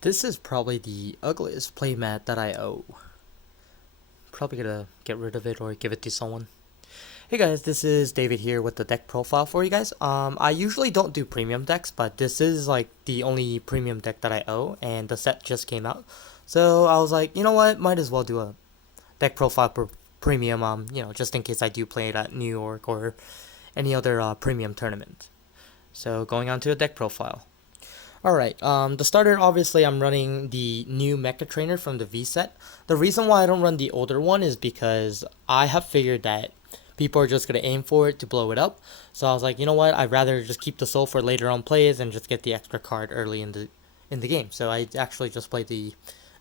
This is probably the ugliest playmat that I own. Probably gonna get rid of it or give it to someone. Hey guys, this is David here with the deck profile for you guys. I usually don't do premium decks, but this is like the only premium deck that I own, and the set just came out. So I was like, you know what, might as well do a deck profile per premium, just in case I do play it at New York or any other premium tournament. So going on to a deck profile. Alright, the starter, obviously I'm running the new Mecha Trainer from the V set. The reason why I don't run the older one is because I have figured that people are just going to aim for it to blow it up. So I was like, you know what, I'd rather just keep the soul for later on plays and just get the extra card early in the game. So I actually just played the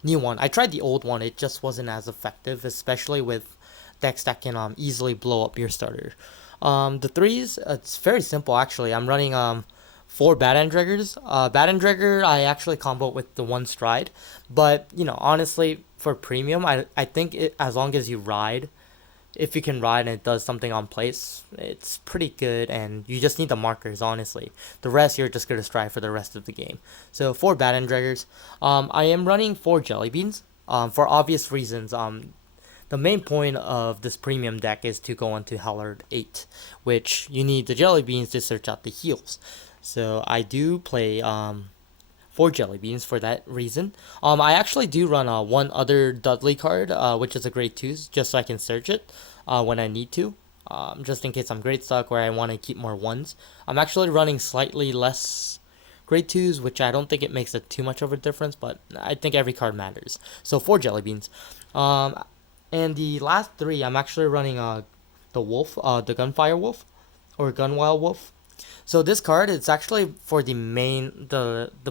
new one. I tried the old one, it just wasn't as effective, especially with decks that can easily blow up your starter. The threes, it's very simple actually. I'm running four Bad End Draggers. Bad End Dragger, I actually combo with the one stride. But, honestly, for premium, I think as long as you ride, if you can ride and it does something on place, it's pretty good. And you just need the markers, honestly. The rest, you're just going to stride for the rest of the game. So, four Bad End Draggers. I am running four Jelly Beans. For obvious reasons, the main point of this premium deck is to go into Hellard 8, which you need the Jelly Beans to search out the heals. So I do play 4 Jelly Beans for that reason. I actually do run one other Dudley card, which is a grade 2, just so I can search it when I need to. Just in case I'm grade stuck or I want to keep more ones. I'm actually running slightly less grade 2s, which I don't think it makes too much of a difference, but I think every card matters. So 4 Jelly Beans. And the last 3, I'm actually running the Wolf, the Gunfire Wolf, or Gunwild Wolf. So this card, it's actually for the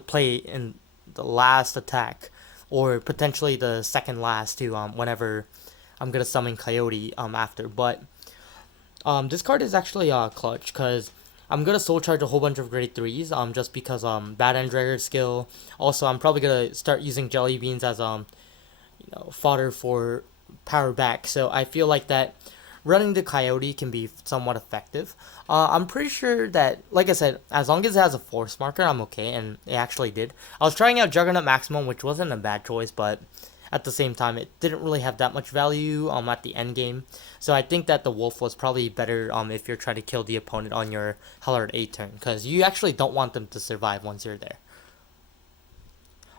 play in the last attack, or potentially the second last too. Whenever I'm gonna summon Coyote after, but this card is actually clutch because I'm gonna soul charge a whole bunch of grade 3s just because Bad End Dragger skill. Also, I'm probably gonna start using Jelly Beans as fodder for power back. So I feel like that running the Coyote can be somewhat effective. I'm pretty sure that, like I said, as long as it has a force marker, I'm okay, and it actually did. I was trying out Juggernaut Maximum, which wasn't a bad choice, but at the same time, it didn't really have that much value at the end game. So I think that the Wolf was probably better if you're trying to kill the opponent on your Hellard 8 turn, because you actually don't want them to survive once you're there.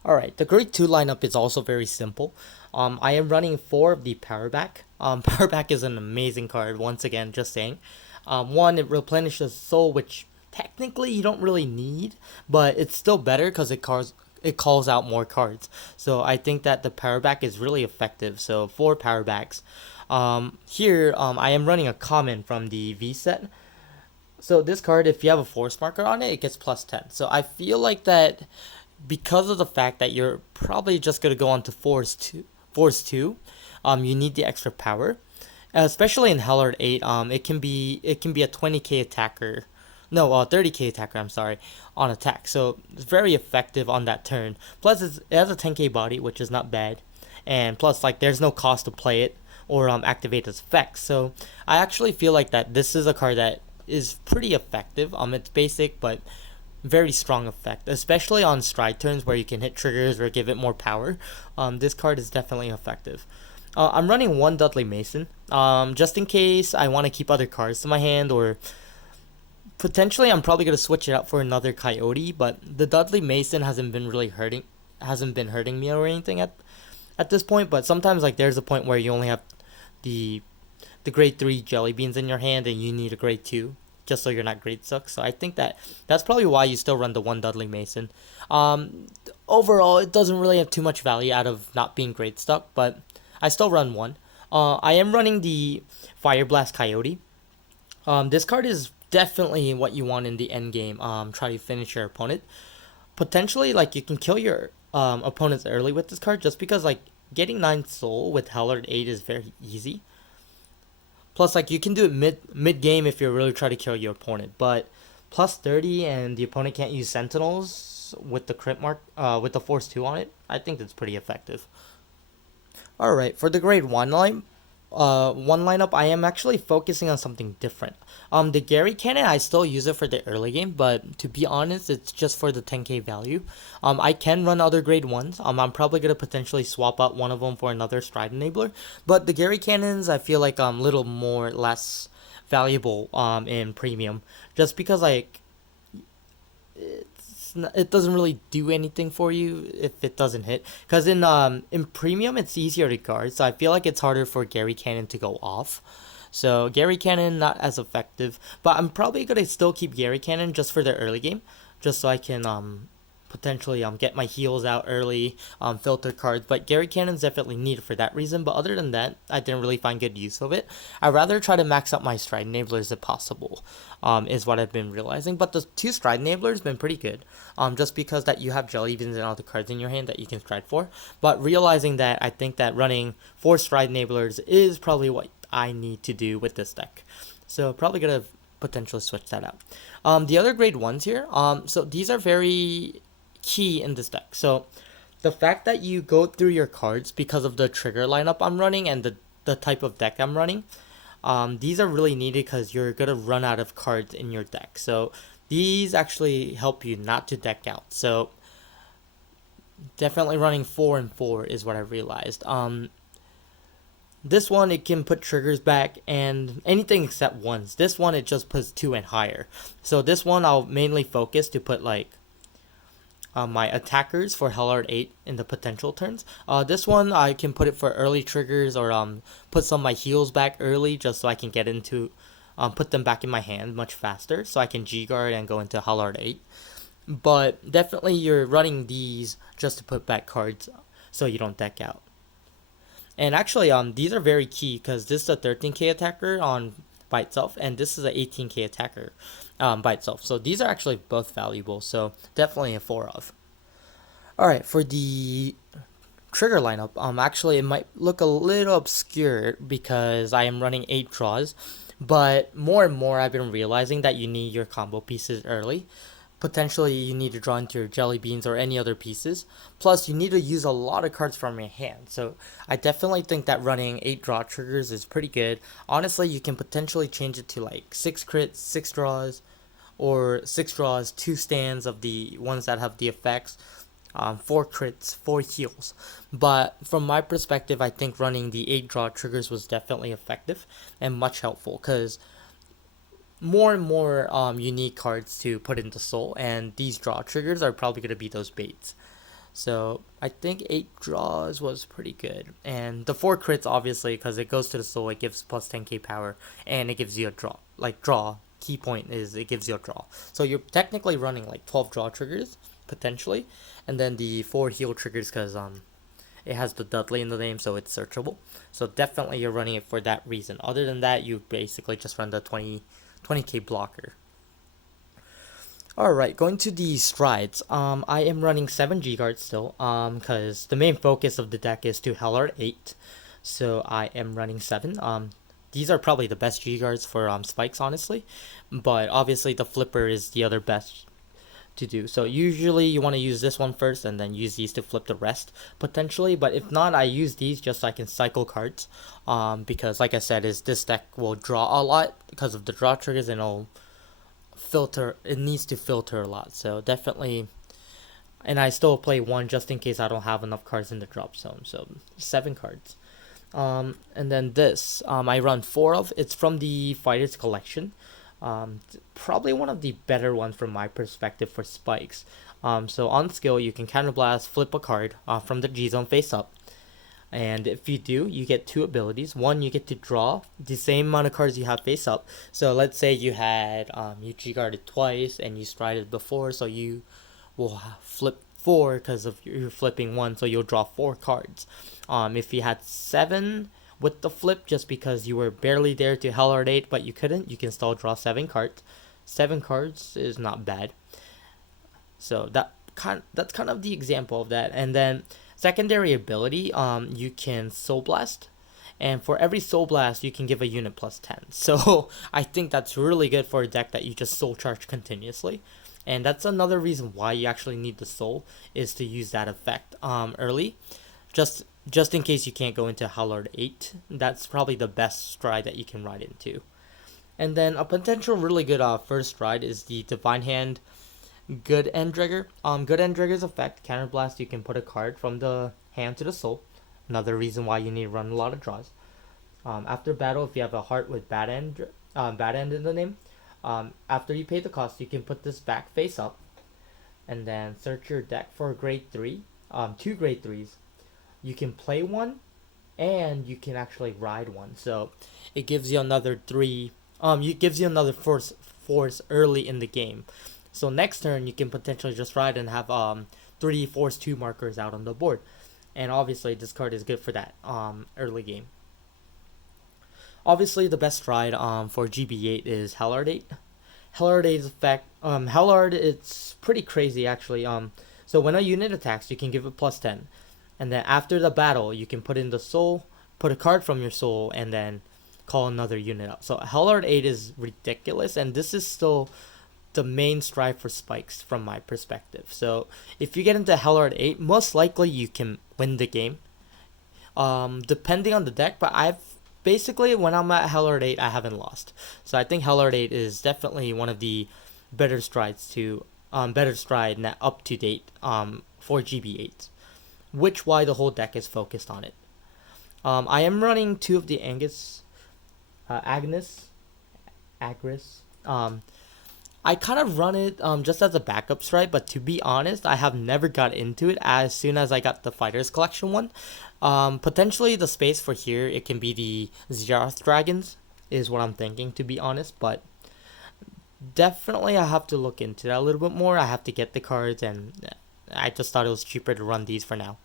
Alright, the grade 2 lineup is also very simple. I am running 4 of the Power Back. Power Back is an amazing card, once again, just saying. One, it replenishes soul, which technically you don't really need, but it's still better because it calls out more cards. So I think that the Power Back is really effective. So 4 Power Backs. Here, I am running a common from the V set. So this card, if you have a force marker on it, it gets plus 10. So I feel like that because of the fact that you're probably just gonna go on to force two, you need the extra power. Especially in Hellard 8, it can be a 20k attacker, no, 30k attacker. I'm sorry, on attack. So it's very effective on that turn. Plus, it has a 10k body, which is not bad, and plus, like, there's no cost to play it or activate its effects. So I actually feel like that this is a card that is pretty effective. It's basic, but very strong effect, especially on stride turns where you can hit triggers or give it more power. This card is definitely effective. I'm running one Dudley Mason, just in case I want to keep other cards in my hand, or potentially I'm probably gonna switch it out for another Coyote. But the Dudley Mason hasn't been hurting me or anything at this point. But sometimes, like, there's a point where you only have the the grade 3 Jelly Beans in your hand and you need a grade 2 just so you're not grade stuck. So I think that's probably why you still run the one Dudley Mason. Overall, it doesn't really have too much value out of not being grade stuck, but I still run one. I am running the Fire Blast Coyote. This card is definitely what you want in the end game. Try to finish your opponent. Potentially, like, you can kill your opponents early with this card just because, like, getting 9 soul with Hellard 8 is very easy. Plus, like, you can do it mid game if you really try to kill your opponent, but plus 30 and the opponent can't use Sentinels with the crit mark, with the Force 2 on it. I think that's pretty effective. All right, for the grade 1 line, one lineup, I am actually focusing on something different. The Gary Cannon, I still use it for the early game, but to be honest, it's just for the 10k value. I can run other grade ones. I'm probably gonna potentially swap out one of them for another stride enabler, but the Gary Cannons, I feel like little more less valuable in premium, just because like it doesn't really do anything for you if it doesn't hit. Because in premium it's easier to guard, so I feel like it's harder for Gary Cannon to go off. So Gary Cannon not as effective, but I'm probably gonna still keep Gary Cannon just for the early game, just so I can potentially get my heals out early, filter cards. But Gary Cannon's definitely needed for that reason. But other than that, I didn't really find good use of it. I'd rather try to max out my stride enablers if possible, is what I've been realizing. But the 2 stride enablers been pretty good, just because that you have jelly beans and all the cards in your hand that you can stride for. But realizing that, I think that running 4 stride enablers is probably what I need to do with this deck. So probably gonna potentially switch that out. The other grade ones here, so these are very key in this deck. So the fact that you go through your cards because of the trigger lineup I'm running and the type of deck I'm running, these are really needed because you're gonna run out of cards in your deck. So these actually help you not to deck out. So definitely running 4 and 4 is what I realized. This one, it can put triggers back and anything except ones. This one, it just puts 2 and higher. So this one, I'll mainly focus to put like my attackers for Hellard 8 in the potential turns. This one, I can put it for early triggers or put some of my heals back early just so I can get into, put them back in my hand much faster so I can G-guard and go into Hellard 8. But definitely you're running these just to put back cards so you don't deck out. And actually, these are very key because this is a 13k attacker by itself, and this is a 18k attacker by itself. So these are actually both valuable. So definitely a 4 of. All right, for the trigger lineup, actually it might look a little obscure because I am running 8 draws, but more and more I've been realizing that you need your combo pieces early. Potentially you need to draw into your jelly beans or any other pieces. Plus you need to use a lot of cards from your hand. So I definitely think that running 8 draw triggers is pretty good. Honestly, you can potentially change it to like 6 crits, 6 draws, or 6 draws, 2 stands of the ones that have the effects, 4 crits, 4 heals. But from my perspective, I think running the 8 draw triggers was definitely effective and much helpful because more and more unique cards to put into soul, and these draw triggers are probably going to be those baits. So I think 8 draws was pretty good, and the 4 crits obviously because it goes to the soul, it gives plus 10k power and it gives you a draw. Key point is it gives you a draw, so you're technically running like 12 draw triggers potentially, and then the 4 heal triggers because it has the Dudley in the name, so it's searchable. So definitely you're running it for that reason. Other than that, you basically just run the 20k blocker. Alright, going to the strides. I am running 7 G-guards still, because the main focus of the deck is to Hellard 8. So I am running 7. These are probably the best G-guards for spikes, honestly. But obviously the flipper is the other best to do. So usually you want to use this one first and then use these to flip the rest potentially, but if not, I use these just so I can cycle cards, because like I said, this deck will draw a lot because of the draw triggers, and it needs to filter a lot. So definitely, and I still play 1 just in case I don't have enough cards in the drop zone. So 7 cards. And then this, I run 4 of. It's from the Fighters Collection. Probably one of the better ones from my perspective for spikes. So on skill, you can counterblast, flip a card from the G zone face up, and if you do, you get 2 abilities. One, you get to draw the same amount of cards you have face up. So let's say you had you G guarded twice and you strided before, so you will flip 4 because of you're flipping 1, so you'll draw 4 cards. If you had 7 with the flip, just because you were barely there to Hellard 8 but you couldn't, you can still draw 7 cards. 7 cards is not bad. So that's kind of the example of that. And then secondary ability, you can Soul Blast, and for every Soul Blast you can give a unit plus 10. So I think that's really good for a deck that you just Soul Charge continuously. And that's another reason why you actually need the Soul, is to use that effect early. Just just in case you can't go into Hellard 8. That's probably the best stride that you can ride into. And then a potential really good first ride is the Divine Hand Good End Trigger. Good End Trigger's effect, Counterblast, you can put a card from the hand to the soul. Another reason why you need to run a lot of draws. After battle, if you have a heart with bad end in the name, after you pay the cost, you can put this back face up, and then search your deck for a grade 3, 2 grade 3s. You can play one, and you can actually ride one. So it gives you another 3. It gives you another force early in the game. So next turn you can potentially just ride and have 3 force 2 markers out on the board. And obviously this card is good for that early game. Obviously the best ride for GB8 is Hellard 8. Hellard 8's effect, Hellard, it's pretty crazy actually. So when a unit attacks, you can give it +10. And then after the battle, you can put in the soul, put a card from your soul, and then call another unit up. So Hellard 8 is ridiculous, and this is still the main stride for spikes from my perspective. So if you get into Hellard 8, most likely you can win the game. Depending on the deck, but basically when I'm at Hellard 8, I haven't lost. So I think Hellard 8 is definitely one of the better strides better stride up to date for GB8, which why the whole deck is focused on it. I am running 2 of the Agris. I kind of run it just as a backup stride, but to be honest, I have never got into it as soon as I got the Fighters Collection one. Potentially the space for here, it can be the Zeroth Dragons, is what I'm thinking, to be honest, but definitely I have to look into that a little bit more. I have to get the cards, and I just thought it was cheaper to run these for now.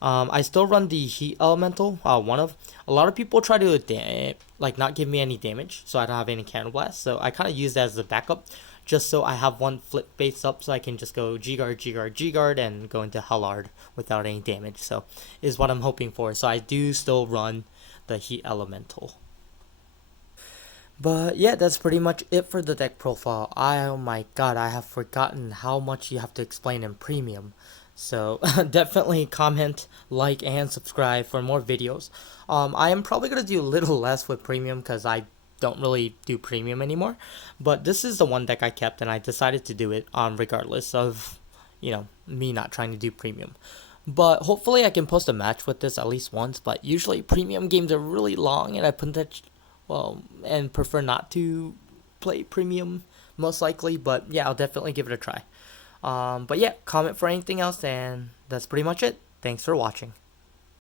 I still run the Heat Elemental. A lot of people try to not give me any damage, so I don't have any Counterblast. So I kind of use that as a backup, just so I have one flip face up, so I can just go G-Guard, G-Guard, G-Guard, and go into Hellard without any damage. So is what I'm hoping for. So I do still run the Heat Elemental. But yeah, that's pretty much it for the deck profile. Oh my god, I have forgotten how much you have to explain in premium. So definitely comment, like, and subscribe for more videos. I am probably going to do a little less with premium because I don't really do premium anymore. But this is the one deck I kept, and I decided to do it regardless of, me not trying to do premium. But hopefully I can post a match with this at least once. But usually premium games are really long, and I and prefer not to play premium most likely. But yeah, I'll definitely give it a try. But yeah, comment for anything else, and that's pretty much it. Thanks for watching.